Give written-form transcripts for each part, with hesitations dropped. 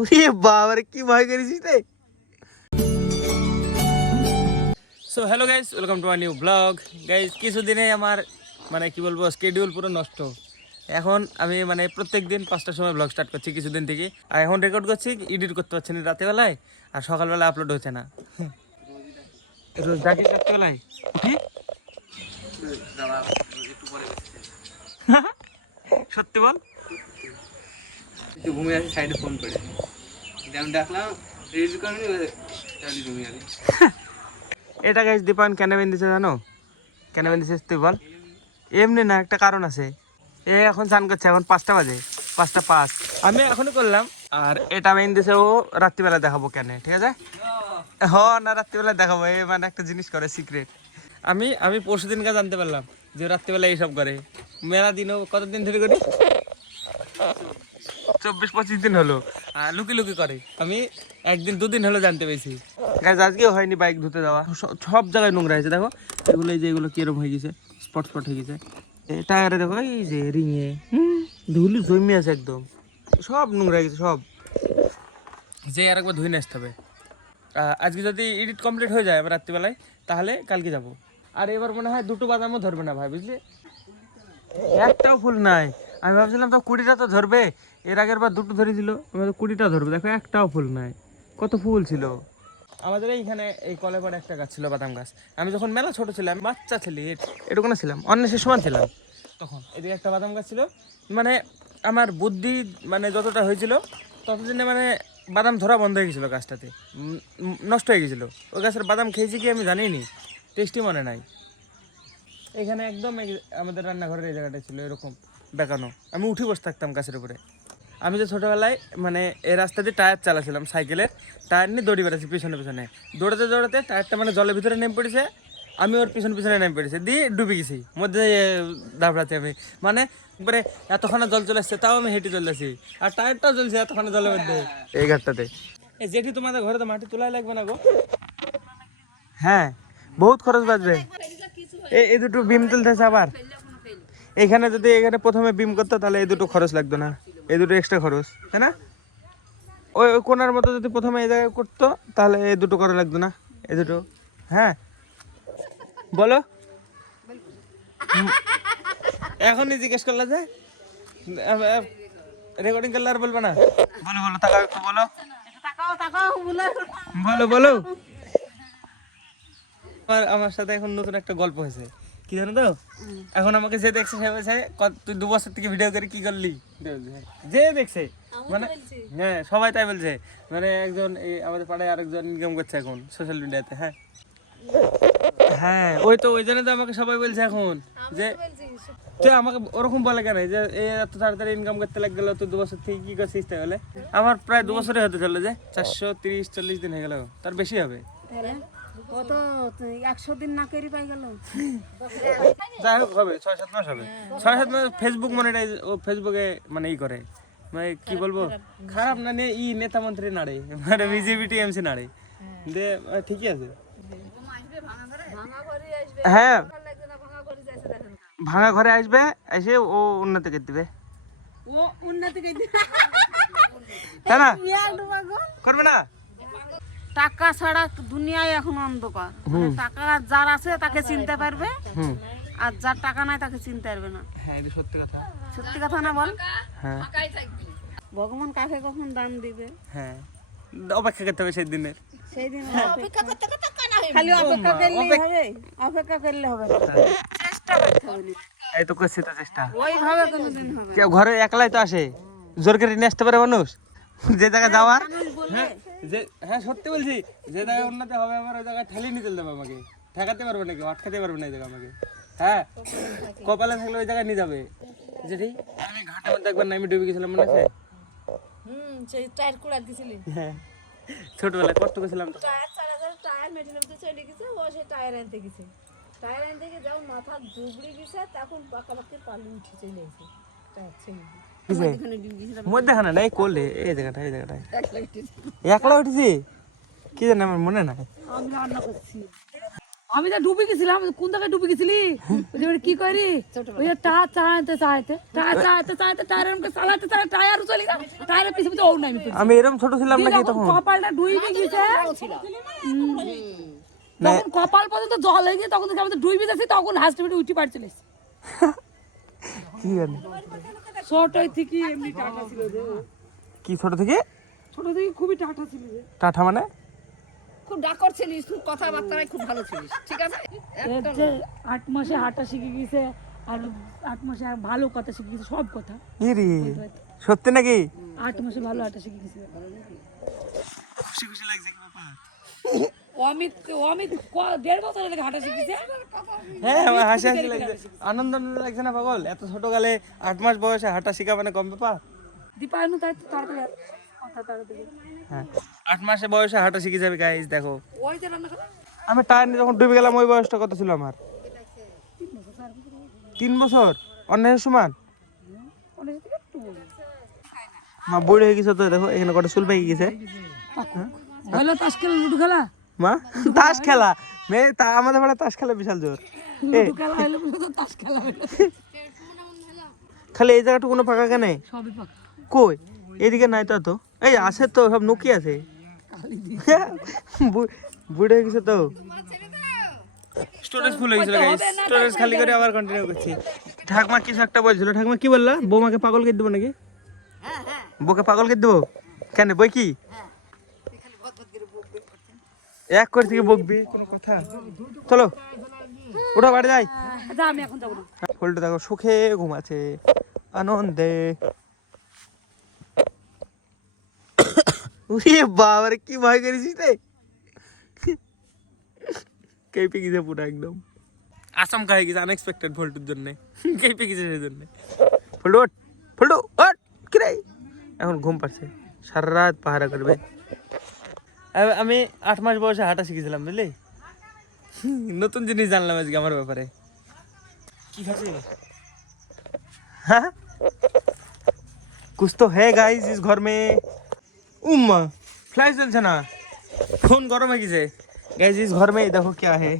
উরে বাবারে কি ভয় করেছিস রে। So hello guys, welcome to my new blog. Guys কিছুদিনে আমার মানে কি বলবো স্কেডিউল পুরো নষ্ট। এখন আমি মানে প্রত্যেক দিন 5টার সময় ব্লগ স্টার্ট করছি কিছুদিন থেকে, আর এখন রেকর্ড করছি, এডিট করতে পারছি না রাতেবেলায়, আর সকালবেলা আপলোড হচ্ছে না। রোজ ডাকি রাতেবেলায় উঠি সত্যি বল, একটু ঘুমিয়ে আসি, সাইডে ফোন করে আমি ডাকলাম রিলস করবি, ঘুমিয়ে আসি। এটা গাইস দীপায়ন কেন বেঁধেছে জানো? কেন বেঁধেছিস তুই বল? এমনি না, একটা কারণ আছে। এ এখন স্নান করছে, এখন 5টা বাজে, 5টা 5। আমি এখনই করলাম, আর এটা বেঁধেছে ও রাত্রিবেলা দেখাবো কেন, ঠিক আছে? হ না, রাত্রিবেলা দেখাবো, এ মানে একটা জিনিস করে সিক্রেট। আমি পরশু দিনকে জানতে পারলাম যে রাত্রিবেলা এইসব করে। মেলা দিনও কতদিন ধরে করি, 24-25 দিন হলো লুকি লুকি করে। আমি একদিন 2 দিন হলো জানতে পেরেছি। গাইজ আজকেও হয়নি বাইক ধুতে যাওয়া, সব জায়গায় নোংরা হয়েছে। দেখো এগুলো, এই যে এগুলো কিরম হয়ে গেছে, স্পট স্পট হয়ে গেছে। টায়ারে দেখো, এই যে রিংয়ে ধুলি জমি আছে একদম, সব নোংরা হয়ে গেছে সব। যে আর একবার ধুয়ে নিয়ে আসতে হবে। আজকে যদি এডিট কমপ্লিট হয়ে যায় আবার রাত্রিবেলায়, তাহলে কালকে যাব। আর এবার মনে হয় 2টো বাদামও ধরবে না ভাই, বুঝলি? একটাও ফুল নাই। আমি ভাবছিলাম তো 20টা তো ধরবে, এর আগের বার 2টো ধরে দিল, 20টা ধরবে, দেখো একটাও ফুল নাই। কত ফুল ছিল আমাদের এইখানে। এই কলে পাড়ে একটা গাছ ছিল, বাদাম গাছ। আমি যখন মেলা ছোট ছিলাম, বাচ্চা ছেলে এরকম ছিলাম, অন্বেষের সমান ছিলাম, তখন এদিকে একটা বাদাম গাছ ছিল। মানে আমার বুদ্ধি মানে যতটা হয়েছিল ততদিনে মানে বাদাম ধরা বন্ধ হয়ে গেছিলো গাছটাতে, নষ্ট হয়ে গেছিলো। ওই গাছের বাদাম খেয়েছি কি আমি জানিনি, টেস্টি মনে নাই। এখানে একদম আমাদের রান্নাঘরের এই জায়গাটা ছিল এরকম বেঁকানো, আমি উঠে বসে থাকতাম গাছের উপরে। আমি যে ছোটোবেলায় মানে এই রাস্তা দিয়ে টায়ার চালাছিলাম, সাইকেলের টায়ার নিয়ে দৌড়ি বেড়াচ্ছি পিছনে পিছনে, দৌড়াতে দৌড়াতে টায়ারটা মানে জলের ভিতরে নেমে পড়েছে, আমি ওর পিছনে পিছনে নেমে পড়েছি, দিয়ে ডুবে গেছি মধ্যে দাবড়াতে। আমি মানে একবারে এতক্ষণে জল চলে আসছে, তাও আমি হেঁটে চলে আসি, আর টায়ারটাও চলছে এতক্ষণে জলের মধ্যে। এই ঘাটটাতে এই জেঠি তোমাদের ঘরে তো মাটি তোলাই লাগবে না গো? হ্যাঁ, বহুত খরচ বাঁচবে। এই 2টো বিম তুলতেছে আবার। এখানে যদি এখানে প্রথমে বিম করতো তাহলে এই 2টো খরচ লাগতো না, এই 2টো এক্সট্রা খরচ, তাই না? ওই কোনার মতো যদি প্রথমে এই জায়গায় করতো তাহলে এই 2টো করা লাগতো না, এই 2টো। হ্যাঁ বলো, এখনই জিজ্ঞেস করলে যে রেকর্ডিং করলে আর বলবে না? বলো বলো, তাকাও একটু, বলো বলো বলো। আমার সাথে এখন নতুন একটা গল্প হয়েছে, কি জানো তো? এখন আমাকে যে দেখছে সে বলছে, তুই 2 বছর থেকে ভিডিও করে কি করলি? যে দেখছে মানে, হ্যাঁ সবাই তাই বলছে। মানে একজন এই আমাদের পাড়ায় আরেকজন ইনকাম করছে এখন সোশ্যাল মিডিয়াতে। হ্যাঁ হ্যাঁ, ওই তো ওই জন্য তো আমাকে সবাই বলছে এখন যে তুই আমাকে ওরকম বলে কেন যে এত তাড়াতাড়ি ইনকাম করতে লাগ গেল, তুই 2 বছর থেকে কি করছিস? তাহলে আমার প্রায় 2 বছরে হতে চলে, যে 430-40 দিন হয়ে গেল, তার বেশি হবে। কত 100 দিন না করি পাই গেল, যাই হোক হবে 6-7 মাস হবে। 6-7 মাস। ফেসবুক মনিটাইজ, ও ফেসবুকে মানে ই করে, মানে কি বলবো, খারাপ না নিয়ে নেতা মন্ত্রী নাড়ে, মানে বিজেপি টিএমসি নাড়ে দে, ঠিকই আছে। হ্যাঁ ভাঙা ঘরে আসবে, এসে ও উন্নতি করে দিবে, ও উন্নতি তাই না? করবে না? টাকা ছাড়া দুনিয়ায় এখন অন্ধকার। মানে টাকা যার আছে তাকে চিনতে পারবে, আর যার টাকা নাই তাকে চিনতে পারবে না। হ্যাঁ এটা সত্যি কথা। সত্যি কথা না বল? হ্যাঁ ভগবান কাকে কখন দান দিবে, হ্যাঁ, অপেক্ষা করতে হবে সেই দিনের। সেই দিন খালি অপেক্ষা করলেই হবে, অপেক্ষা করলে হবে না, চেষ্টা করতে হবে। এই তো করছি তো চেষ্টা, ওইভাবে কোনোদিন হবে না। কেউ ঘরে একলাই তো আসে, জোর করে নিয়ে আসতে পারে মানুষ যে জায়গায় যাওয়ার। মানুষ বললে হ্যাঁ সত্যি বলছি, যে জায়গায় উন্নতি হবে আমার ওই জায়গায় ঠেলি নিয়ে চলতে হবে আমাকে, ঠেকাতে পারবে না কেউ, আটকাতে পারবে না এই জায়গা আমাকে। হ্যাঁ কপালে থাকলে ওই জায়গায় নিয়ে যাবে। যেটি আমি ঘাটের মধ্যে একবার নামি ডুবে গেছিলাম, মনে আছে? সেই টায়ার কুড়া দিছিলি, হ্যাঁ ছোটবেলায় কষ্ট করেছিলাম তো। টায়ার চালা টায়ার মেটিনের ভিতরে চলে গেছে, ও সেই টায়ার আনতে গেছে, টায়ার আনতে গিয়ে যখন মাথা ডুবড়ি গেছে তখন পাকা পাকি পালি উঠে চলে গেছে টায়ার ছেড়ে মধ্যখানে নাই করলে এই জায়গাটায়, এই জায়গাটায় একলা উঠেছি, কি জানি আমার মনে নাই। আমি রান্না করছি, আমি তো ডুবে গেছিলাম, কোন জায়গায় ডুবে গেছিলি? বলি কি করি, ওই যে চাইতে টায়ার চালাতে টায়ার চলে গেল, টায়ারের পিছনে তো নাই। আমি এরকম ছোট ছিলাম নাকি তখন? কপালটা ডুবে গেছে, তখন কপাল পর্যন্ত জল হয়ে গিয়ে তখন আমি তো ডুবে যাচ্ছি, তখন হাসপাতালে উঠে পাড় চলে এসেছি। কি জানি ছোটই থেকে এমনি টাটা ছিল যে, কি ছোট থেকে খুবই টাটা ছিল যে। টাটা মানে খুব ডাকর ছিলিস, খুব কথাবার্তায় খুব ভালো ছিলিস, ঠিক আছে? এর যে 8 মাসে হাঁটা শিখে গেছে, আর 8 মাসে ভালো কথা শিখে গেছে, সব কথা। ইরি সত্যি নাকি? 8 মাসে ভালো হাঁটা শিখে গেছে। খুশি খুশি লাগছে কি ব্যাপার? অমিত 1.5 বছর আগে হাঁটা শিখেছে। হ্যাঁ আমার হাসি হাসি লাগছে, আনন্দ আনন্দ লাগছে না পাগল? এত ছোট কালে 8 মাস বয়সে হাঁটা শিখা মানে কম ব্যাপার? দীপায়নু তাই তো তাড়াতাড়ি কথা তাড়াতাড়ি। হ্যাঁ 8 মাসে বয়সে হাঁটা শিখে যাবে গাইস। দেখো ওই যে রান্না করে আমি টায়ার নিয়ে যখন ডুবে গেলাম ওই বয়সটা কত ছিল আমার? 3 বছর। অন্যের সমান অনেক একটু মা বুড়ি হয়ে গেছে তো। দেখো এখানে কটা চুল পেকে গেছে। হলো তাস খেলা, লুডু খেলা, মা তাস খেলা, মেয়ে তা আমাদের বাড়ি তাস খেলা বিশাল জোর। লুডু খেলা হলো তো তাস খেলা হলো, খালি এই জায়গাটা কোনো ফাঁকা কেন? সবই পাকা। কই এদিকে নাই তো। তো এই আছে তো, সব নুকি আছে। বুড়ি হয়ে গেছে তো। স্টোরেজ ফুল হয়ে গেছিল গাইস, স্টোরেজ খালি করে আবার কন্টিনিউ করছি। ঠাকমা কিছু একটা বলছিল। ঠাকমা কি বললা? বৌমাকে পাগল করে দেবো নাকি? বউকে পাগল করে দেবো কেন? বই কি এক করে থেকে বকবি কোনো কথা? চলো ওটা বাড়ি যাই। যা, আমি এখন যাবো না। ফুলটা দেখো সুখে ঘুমাচ্ছে আনন্দে। উরে বাবারে কি ভয় করেছিস রে? কেঁপে গেছে পুরো একদম, আচমকা হয়ে গেছে আনএক্সপেক্টেড ফল্টুর জন্য। কেঁপে গেছে সেই জন্য। ফল্টু ওঠ, ফল্টু ওঠ, কি রে? এখন ঘুম পাচ্ছে, সারা রাত পাহারা করবে। আমি 8 মাস বয়সে হাঁটা শিখেছিলাম বুঝলি। নতুন জিনিস জানলাম আজকে আমার ব্যাপারে। কি খাচ্ছি? हाँ कुछ तो है गाइस इस घर में। उम्मा फ्लैश चलছে না, ফোন গরম হয়ে গেছে गाइस। इस घर में देखो क्या है,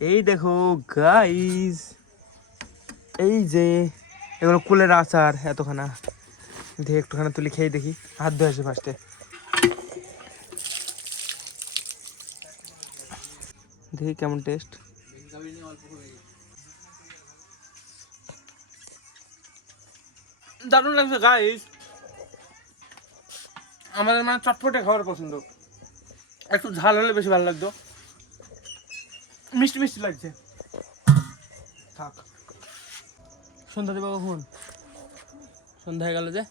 এই দেখো গাইস, এই যে এগুলো কুলের আচার এতখানা। দেখি একটুখানা তুলি খেয়ে দেখি, হাত ধুয়ে আসি ফার্স্টে। দেখি কেমন টেস্ট। দারুণ লাগছে গাইস। আমাদের মানে চটপটে খাবার পছন্দ, একটু ঝাল হলে বেশি ভালো লাগতো। মিষ্টি মিষ্টি লাগছে। থাক, সন্ধ্যা দেবো কখন? সন্ধ্যা হয়ে গেল যে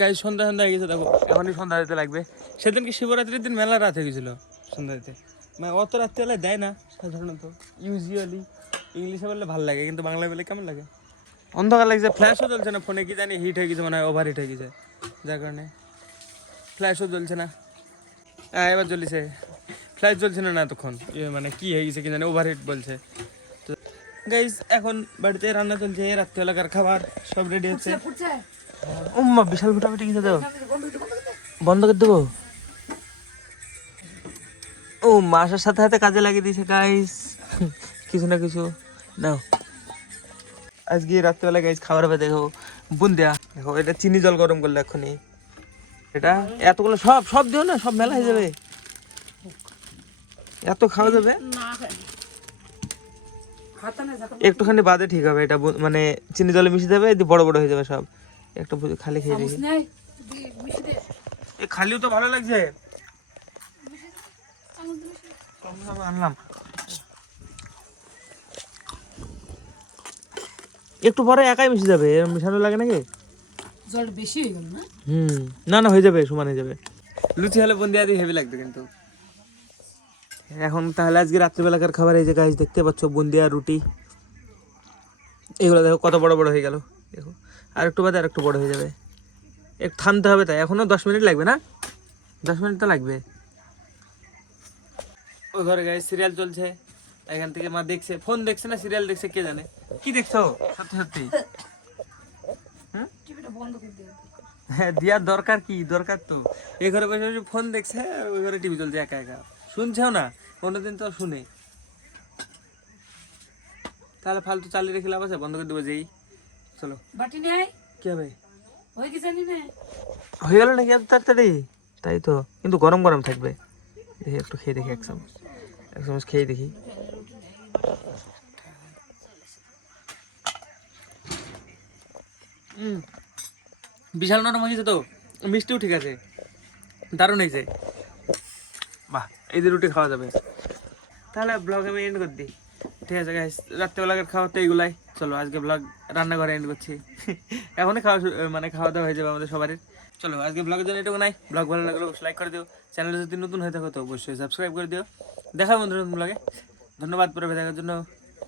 গাইস, সন্ধ্যা হয়ে গেছে। দেখো এখনই সন্ধ্যা দিতে লাগবে। সেদিন কি শিবরাত্রির দিন মেলা রাত হয়ে গেছিল সন্ধ্যা দিতে। মানে অত রাত্রিবেলায় দেয় না সাধারণত, ইউজুয়ালি। ইংলিশে বললে ভালো লাগে, কিন্তু বাংলায় বললে কেমন লাগে? অন্ধকার লাগছে, ফ্ল্যাশও জ্বলছে না ফোনে, কি জানি হিট হয়ে গেছে, মানে ওভার হিট হয়ে গেছে, যার কারণে ফ্ল্যাশও জ্বলছে না। এবার জ্বলিছে, ফ্ল্যাশ জ্বলছে না এতক্ষণ, মানে কি হয়ে গেছে কি জানি, ওভার হিট বলছে। তো গাইস এখন বাড়িতে রান্না চলছে, রাত্রিবেলাকার খাবার সব রেডি হচ্ছে। উম্মা বিশাল ফুটাফুটি গেছে তো, বন্ধ করে দেবো। ও মাসের সাথে সাথে কাজে লাগিয়ে দিয়েছে গাইস কিছু না কিছু। নাও আজকে রাত্রিবেলা গাইস খাবার হবে। দেখো বুন্দিয়া, দেখো এটা চিনি জল গরম করলে এক্ষুনি। এটা এতগুলো সব সব দিও না, সব মেলা হয়ে যাবে, এত খাওয়া যাবে। একটুখানি বাদে ঠিক হবে এটা, মানে চিনি জলে মিশে যাবে, বড় বড় হয়ে যাবে সব। একটা খালি খেয়ে দেখি। খালিও তো ভালো লাগছে, আনলাম। একটু পরে একাই মিশে যাবে, মিশানো লাগে নাকি? জল বেশি হয়ে গেল না? না না হয়ে যাবে, সমান হয়ে যাবে। লুচি হলে বুন্দিয়া দিয়ে হেভি লাগবে কিন্তু। এখন তাহলে আজকে রাত্রিবেলাকার খাবার এই যে গাইস দেখতে পাচ্ছ, বুন্দিয়া রুটি এগুলো। দেখো কত বড় বড় হয়ে গেল, দেখো আর একটু বাদে আর একটু বড় হয়ে যাবে। একটু থামতে হবে, তাই এখনো 10 মিনিট লাগবে না? 10 মিনিট তো লাগবে। ওই ঘরে গাইস সিরিয়াল চলছে, এখান থেকে মা দেখছে, ফোন দেখছে না সিরিয়াল দেখছে কে জানে। কি দেখছো সত্যি সত্যি? হ্যাঁ দেওয়ার দরকার, কি দরকার তো। এই ঘরে বসে বসে ফোন দেখছে, ওই ঘরে টিভি চলছে একা একা, শুনছেও না। কোনোদিন তো শুনে, তাহলে ফালতু চালিয়ে রেখে লাভ আছে, বন্ধ করে দেবো যেই। চলো বাটি নেই কি হবে, হয়ে গেছে নি না হয়ে গেল নাকি এত তাড়াতাড়ি? তাই তো, কিন্তু গরম গরম থাকবে। দেখি একটু খেয়ে দেখি, এক চামচ খেয়ে দেখি। বিশাল নরম হয়েছে তো, মিষ্টিও ঠিক আছে, দারুণ হয়েছে। বাহ, এই যে রুটি খাওয়া যাবে। তাহলে ব্লগ আমি এন্ড করে দিই। ঠিক আছে গাইস, রাত্রেবেলাকার খাওয়া তো এইগুলাই। চলো আজকে ব্লগ রান্নাঘরে এন্ড করছি। এখনই মানে খাওয়া দাওয়া হয়ে যাবে আমাদের সবারই। চলো আজকে ব্লগের জন্য এটুকু নাই। ব্লগ ভালো লাগলে লাইক করে দিও, চ্যানেলে যদি নতুন হয়ে থাকো তো অবশ্যই সাবস্ক্রাইব করে দিও। দেখা বন্ধুরা নতুন ব্লগে। ধন্যবাদ পুরো দেখার জন্য,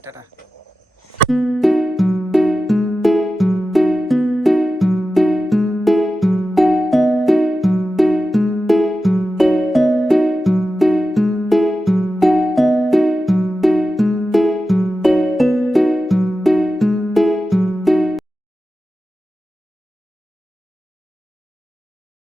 টাটা।